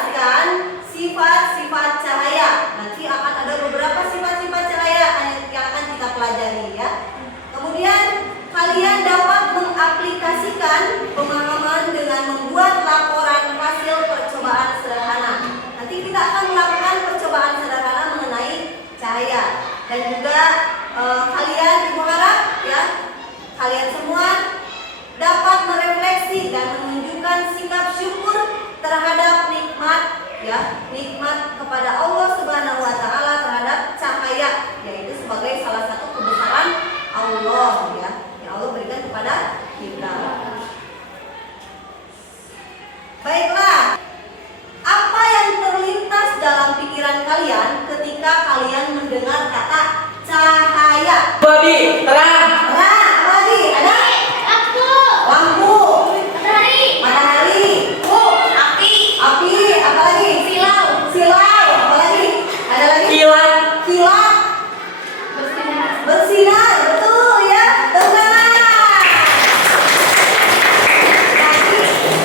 menjelaskan sifat-sifat cahaya. Nanti akan ada beberapa sifat-sifat cahaya yang akan kita pelajari ya. Kemudian kalian dapat mengaplikasikan pemahaman dengan membuat laporan hasil percobaan sederhana. Nanti kita akan melakukan percobaan sederhana mengenai cahaya. Dan juga kalian berharap ya, kalian semua dapat merefleksi dan menunjukkan sikap syukur terhadap nikmat ya, nikmat kepada Allah Subhanahu wa taala terhadap cahaya, yaitu sebagai salah satu kebesaran Allah ya, yang Allah berikan kepada kita. Baiklah, apa yang terlintas dalam pikiran kalian ketika kalian mendengar kata cahaya? Bodi, terang. Terang, apa lagi? Ada? Lampu. Matahari. Api, apa lagi? Silau, apa lagi? Ada lagi? Kilat. Bersinar, betul ya. Benar. Jadi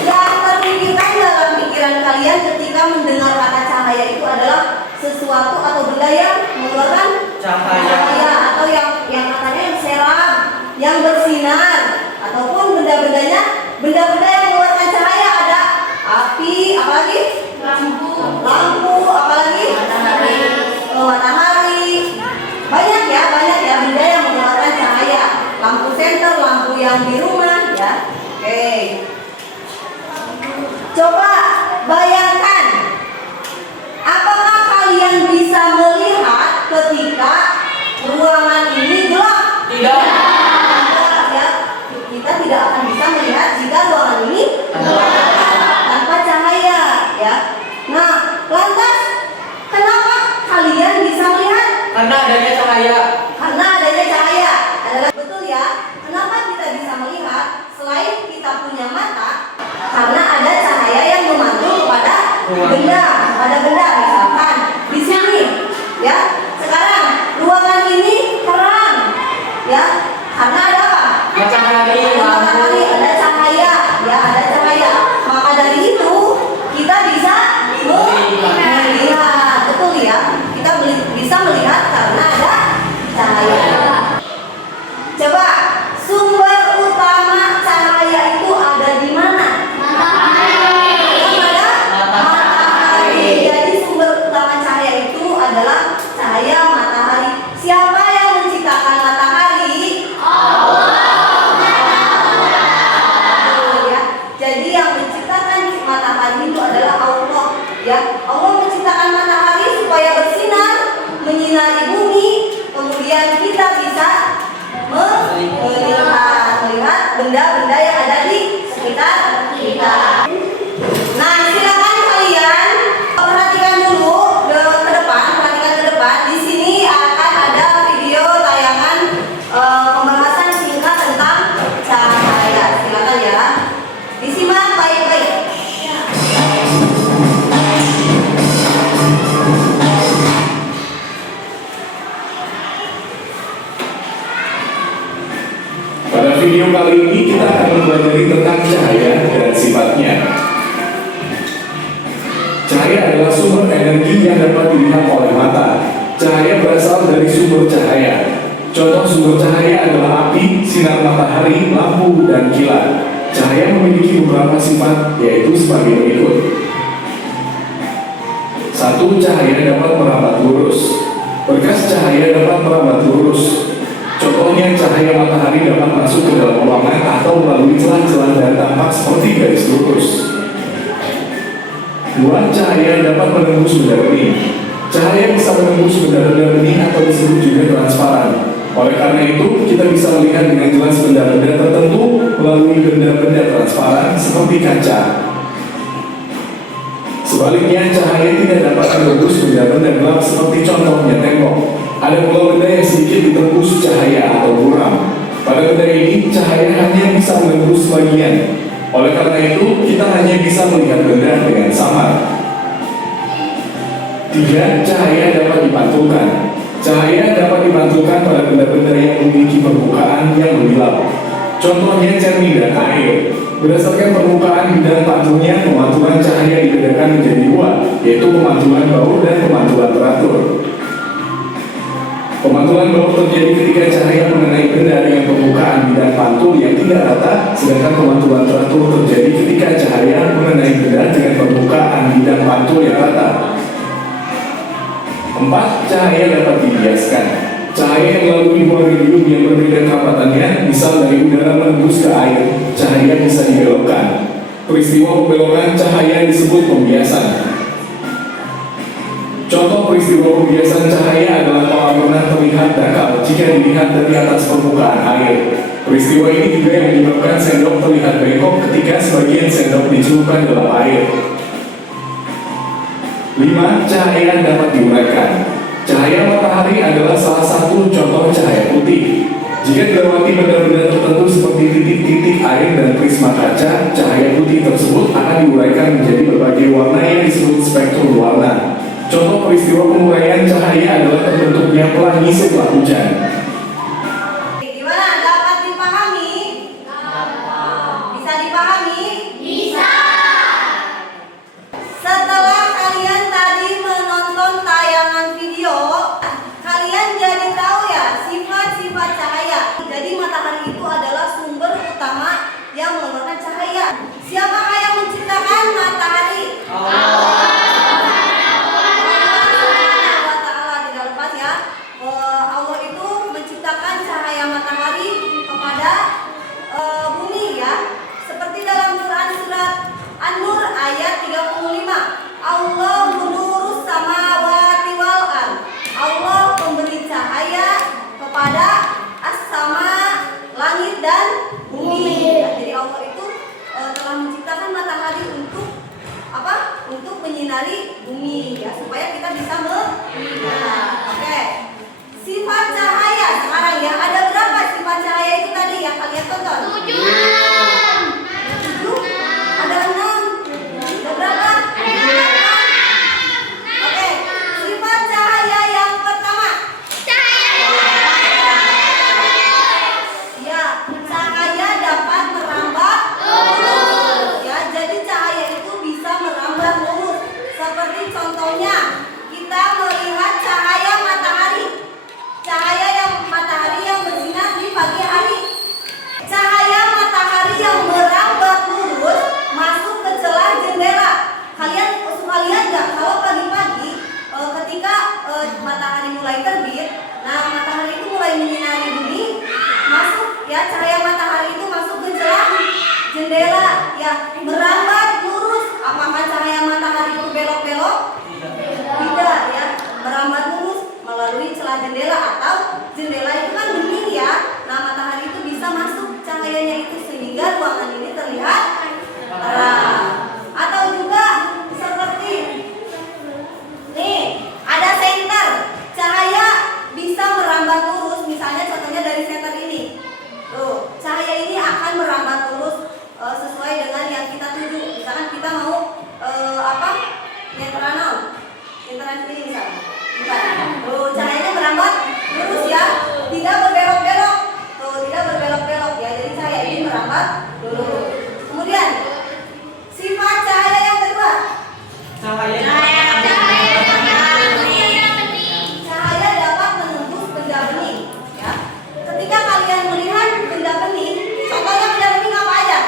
yang terpikirkan dalam pikiran kalian ketika mendengar kata cahaya itu adalah sesuatu atau benda yang mengeluarkan cahaya atau yang katanya yang seram, yang bersinar, ataupun benda-benda yang mengeluarkan cahaya. Ada api, apalagi? Lampu, apalagi? Matahari. Banyak ya benda yang mengeluarkan cahaya. Lampu senter, lampu yang di rumah ya. Oke. Coba bayangkan, apakah kalian bisa melihat ketika ruangan ini gelap? Tidak. Ya, kita tidak akan bisa melihat jika ruangan ini tanpa cahaya ya. Nah, lantas kenapa kalian bisa melihat? Karena adanya cahaya. Karena adanya cahaya. Adalah betul ya. Kenapa kita bisa melihat selain kita punya mata? Karena ada cahaya yang memantul kepada benda, misalkan di sini ya. Sekarang ruangan ini terang ya. Karena ada apa? Matahari, Matahari, ada cahaya ya, ada cahaya. Maka dari itu kita bisa melihat, betul ya. Kita bisa melihat karena ada cahaya. Coba, sumber utama cahaya itu ada di mana? Matahari. Jadi sumber utama cahaya itu adalah cahaya matahari. Siapa yang menciptakan matahari? Ya. Jadi yang menciptakan matahari itu adalah Allah. Ya, Allah menciptakan matahari supaya bersinar, menyinari bumi, kemudian kita bisa melihat benda-benda yang ada di sekitar kita. Nah, silakan kalian perhatikan dulu ke depan. Di sini akan ada video tayangan pembahasan singkat tentang cahaya. Silakan ya. Disimak baik-baik. Pada video kali ini kita akan mempelajari tentang cahaya dan sifatnya. Cahaya adalah sumber energi yang dapat dilihat oleh mata. Cahaya berasal dari sumber cahaya. Contoh sumber cahaya adalah api, sinar matahari, lampu, dan kilat. Cahaya memiliki beberapa sifat, yaitu sebagai berikut. 1. Cahaya dapat merambat lurus. Berkas cahaya dapat merambat lurus. Contohnya cahaya matahari dapat masuk ke dalam ruangan atau melalui celah-celah dan tampak seperti garis lurus. 2. Cahaya dapat menembus benda bening. Cahaya bisa menembus benda-benda bening atau disebut juga transparan. Oleh karena itu, kita bisa melihat dengan jelas benda-benda tertentu melalui benda-benda transparan seperti kaca. Sebaliknya, cahaya tidak dapat menembus benda-benda gelap seperti contohnya tembok. Ada pula benda yang sedikit ditembus cahaya atau buram. Pada benda ini, cahaya hanya bisa menembus sebagian. Oleh karena itu, kita hanya bisa melihat benda dengan samar. 3. Cahaya dapat dipantulkan. Cahaya dapat dipantulkan pada benda-benda yang memiliki permukaan yang menggilap. Contohnya cermin dan air. Berdasarkan permukaan dan pantulnya, pemantulan cahaya dibedakan menjadi 2. yaitu pemantulan baut dan pemantulan teratur. Pemantulan baut terjadi ketika cahaya mengenai benda dengan permukaan bidang pantul yang tidak rata, sedangkan pemantulan teratur terjadi ketika cahaya mengenai benda dengan permukaan bidang pantul yang rata. 4. Cahaya dapat dibiaskan. Cahaya yang melalui dua medium yang berbeda kerapatannya, misal dari udara menembus ke air, cahaya bisa dibelokkan. Peristiwa pembelokan cahaya disebut pembiasan. Contoh peristiwa pembiasan cahaya adalah pengalaman terlihat dangkal jika dilihat dari atas permukaan air. Peristiwa ini juga yang menyebabkan sendok terlihat bengkok ketika sebagian sendok dicelupkan dalam air. 5. Cahaya dapat diuraikan. Cahaya matahari adalah salah satu contoh cahaya putih. Jika dilewati benda-benda tertentu seperti titik-titik air dan prisma kaca, cahaya putih tersebut akan diuraikan menjadi berbagai warna yang disebut spektrum warna. Contoh peristiwa penguraian cahaya adalah terbentuknya pelangi setelah hujan. Gimana? Dapat dipahami? Bisa dipahami? Bisa. Setelah kalian tadi menonton tayangan video, kalian jadi tahu ya sifat-sifat cahaya. Jadi matahari itu adalah sumber utama yang mengeluarkan cahaya. Siapakah yang menciptakan matahari? Allah tidak lepas ya. Allah itu menciptakan cahaya matahari kepada bumi ya. Seperti dalam Quran surat An-Nur ayat 35. Allah nurus samawati wal ard. Allah memberi cahaya kepada as-sama, langit dan bumi. Ya, jadi Allah itu telah menciptakan matahari untuk apa? Untuk menyinari bumi ya, supaya kita bisa melihat. Oke. Sifat cahaya sekarang ya, ada berapa sifat cahaya itu tadi yang kalian tonton? 7. Ada 6. Ada berapa? Oke. Sifat cahaya yang pertama. Ya, cahaya dapat merambat lurus. Ya, jadi cahaya itu bisa merambat lurus. Seperti contohnya, kita melihat cahaya matahari. Cahaya matahari yang bersinar di pagi hari. Cahaya matahari yang merambat lurus masuk ke celah jendela. Kalian suka lihat nggak kalau pagi-pagi ketika matahari mulai terbit, nah matahari itu mulai menyinari bumi, masuk ya cahaya matahari itu masuk ke celah jendela ya, merambat lurus. Apakah cahaya matahari itu belok-belok? Tidak ya, merambat lurus melalui celah jendela, atau jendela itu kan bening ya. Nah matahari itu bisa masuk cahayanya itu sehingga ruangan ini terlihat terang. Atau juga seperti nih, ada senter, cahaya bisa merambat lurus. Misalnya contohnya dari senter ini, tuh cahaya ini akan merambat lurus sesuai dengan yang kita tuju. Misalkan kita mau nyeteran ini misalnya. Tuh cahayanya merambat lurus ya, tidak berbelok-belok. Tuh tidak berbelok-belok ya, jadi cahaya ini merambat lurus. Kemudian sifat cahaya yang kedua. Cahaya dapat menembus benda bening ya. Ketika kalian melihat benda bening, contohnya benda bening apa aja?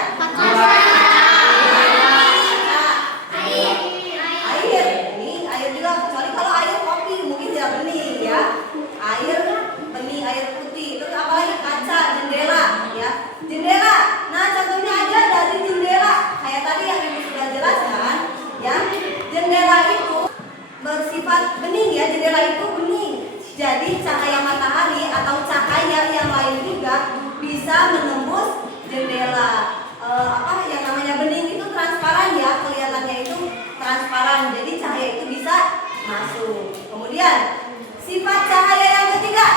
Air juga, kecuali kalau air kopi mungkin tidak bening ya. Air bening, air putih. Terus apalagi kaca, jendela ya. Jendela. Nah contohnya aja dari jendela kayak tadi yang ibu sudah jelaskan ya. Jendela itu bersifat bening ya, jendela itu bening. Jadi cahaya matahari atau cahaya yang lain juga bisa menembus jendela. Yang namanya bening itu transparan ya, kelihatannya itu transparan. Jadi cahaya itu bisa masuk. Kemudian sifat cahaya yang ketiga.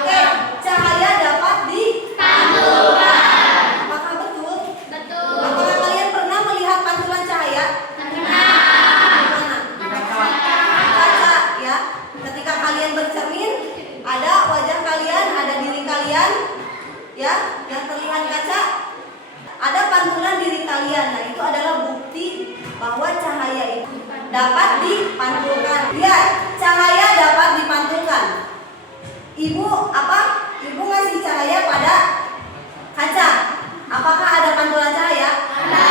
Oke, cahaya dapat dipantulkan. Apakah betul? Betul. Apakah kalian pernah melihat pantulan cahaya? Kaca ya. Ketika kalian bercermin, ada wajah kalian, ada diri kalian ya, yang terlihat kaca. Ada pantulan diri kalian. Nah, itu adalah dapat dipantulkan. Lihat, cahaya dapat dipantulkan. Ibu Ibu ngasih cahaya pada kaca. Apakah ada pantulan cahaya? Ada.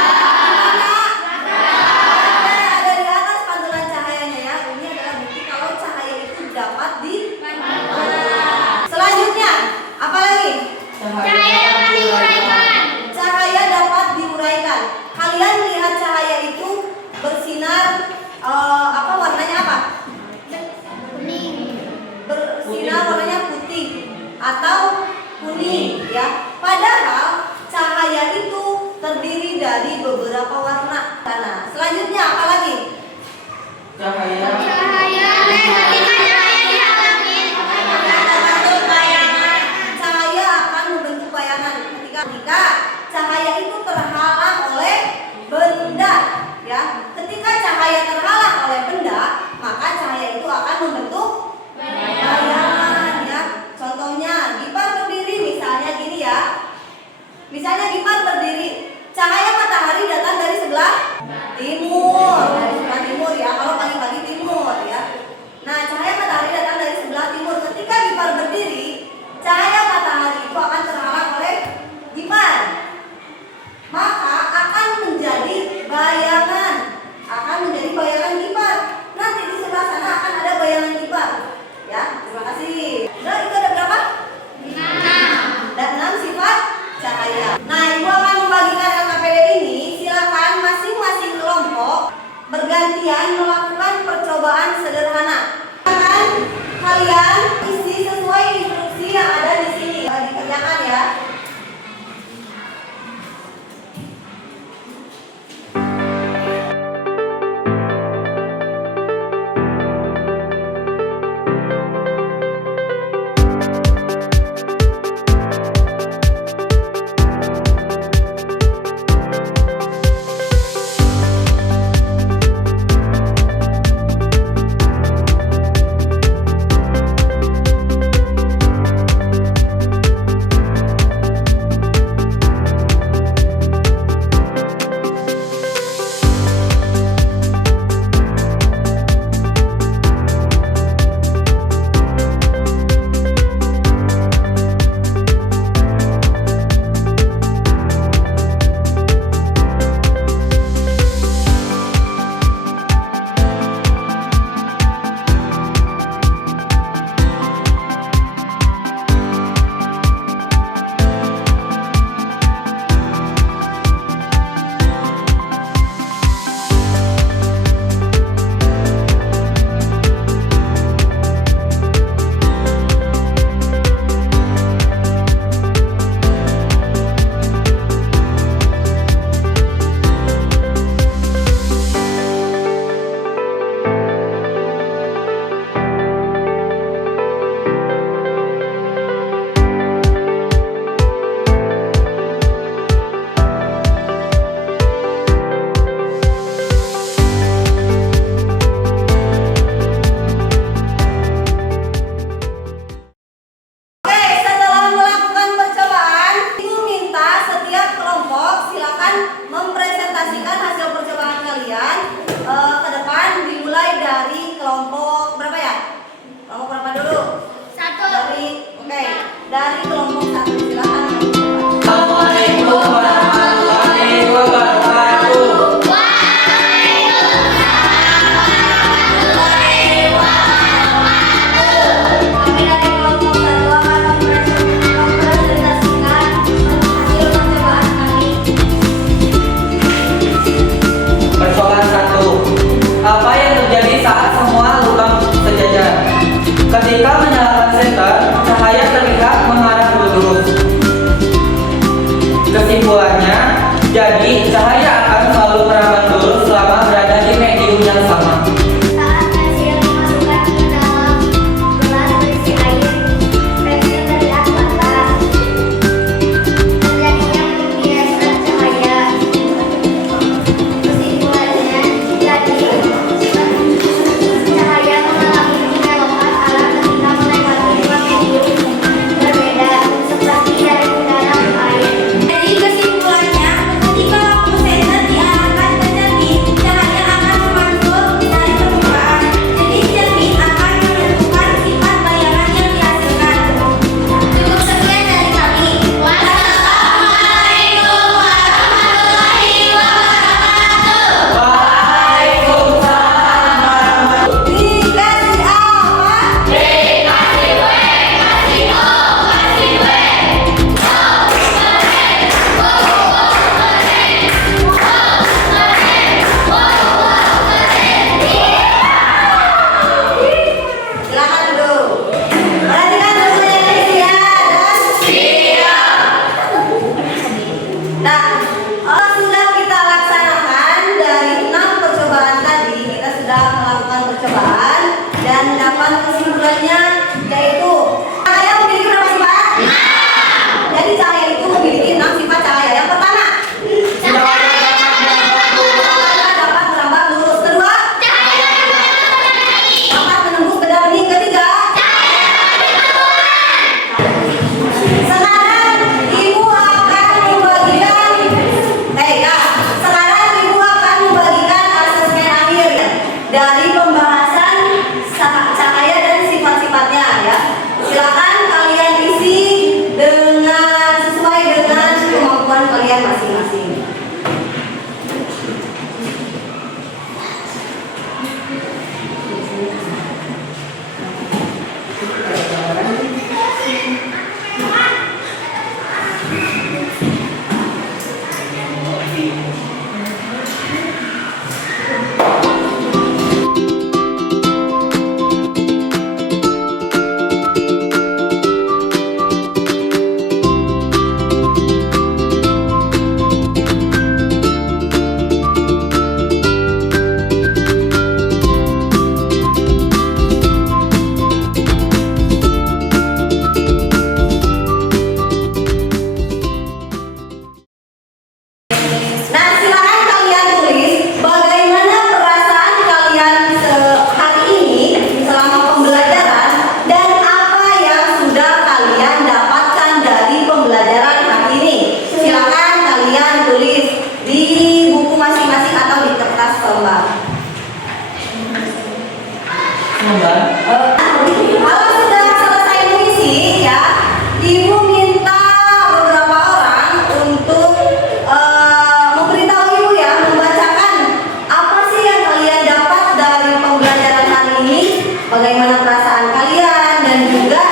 Ada di atas pantulan cahayanya ya. Ini adalah bukti kalau cahaya itu dapat dipantulkan. Selanjutnya, apa lagi? Cahaya dapat diuraikan. Cahaya dapat diuraikan. Kalian lihat cahaya itu bersinar warnanya apa? Kuning. Bersinar warnanya putih atau kuning ya. Padahal cahaya itu terdiri dari beberapa warna. Nah, selanjutnya apa lagi? Cahaya Cahaya akan membentuk bayangan ketika cahaya itu terhalang oleh benda ya. Ketika cahaya terhalang oleh benda, maka cahaya itu akan membentuk bayangan ya. Contohnya Gipar berdiri misalnya gini ya. Misalnya Gipar berdiri, cahaya matahari datang dari sebelah timur, ya. Kalau pagi-pagi timur ya. Nah, cahaya matahari datang dari sebelah timur. Ketika Gipar berdiri, cahaya matahari itu akan terhalang oleh Gipar. Maka akan menjadi bayangan. Gipar. Nanti di sebelah sana akan ada bayangan Gipar. Ya, terima kasih. Nah, itu ada berapa? 6. Dan 6 sifat cahaya. Nah, Ibu akan membagikan LKPD ini. Silakan masing-masing kelompok bergantian melakukan percobaan sederhana. Silakan kalian isi sesuai instruksi yang ada di sini. Dikerjakan ya. Dari kelompok 1 silakan. Assalamualaikum warahmatullahi wabarakatuh. Kami dari kelompok 1 akan mempresentasikan hasil percobaan kami. Percobaan 1. Apa yang terjadi saat semua lubang sejajar? Ketika menyalakan senter, cahaya terlihat mengarah lurus. Kesimpulannya, jadi cahaya akan selalu merambat lurus selama berada di medium yang sama. Saat pensil dimasukkan ke dalam gelas berisi air, pensil terlihat patah. Terjadinya pembiasan cahaya. Kesimpulannya, jadi cahaya mengalami penyelokan arah ketika melewati dua medium berbeda, seperti dari udara ke air. Jadi kesimpulannya, ketika lampu senter masing-masing. Nah, silakan kalian tulis bagaimana perasaan kalian hari ini selama pembelajaran dan apa yang sudah kalian dapatkan dari pembelajaran hari ini. Silakan kalian tulis di buku masing-masing atau di kertas lembar. Kalau sudah selesai mengisi ya, Ibu minta beberapa orang untuk memberitahu Ibu ya, membacakan apa sih yang kalian dapat dari pembelajaran hari ini, bagaimana perasaan kalian dan juga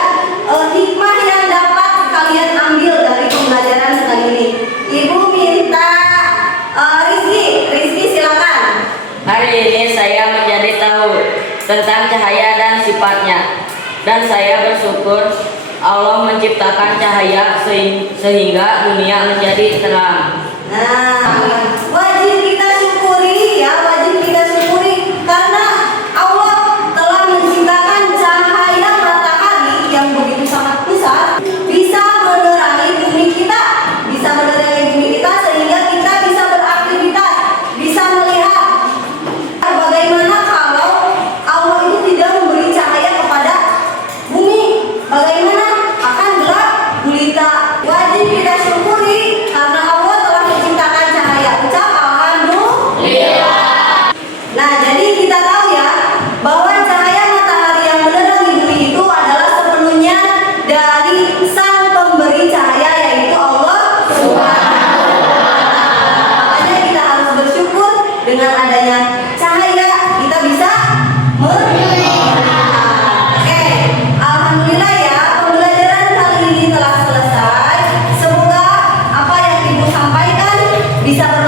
hikmah yang dapat kalian ambil dari pembelajaran kali ini. Ibu minta Rizky silakan. Hari ini saya menjadi tahu tentang cahaya dan sifatnya. Dan saya bersyukur Allah menciptakan cahaya sehingga dunia menjadi terang. Nah, wajib kita syukuri ya, wajib kita syukuri karena Allah telah menciptakan cahaya matahari yang begitu sangat besar, bisa menerangi bumi kita, sehingga kita bisa beraktivitas, bisa melihat. Bagaimana kalau Allah itu tidak memberi cahaya kepada bumi? Bagaimana? Akan gelap gulita. Wajib kita syukuri karena Allah telah menciptakan cahaya. Ucap alhamdulillah. Nah, jadi kita tahu ya bahwa cahaya matahari yang menerangi bumi itu adalah sepenuhnya dari Sang Pemberi cahaya, yaitu Allah Subhanahu wa Ta'ala. Makanya kita harus bersyukur dengan adanya cahaya kita bisa Oke, alhamdulillah ya, pembelajaran kali ini telah selesai. Semoga apa yang Ibu sampaikan bisa bermanfaat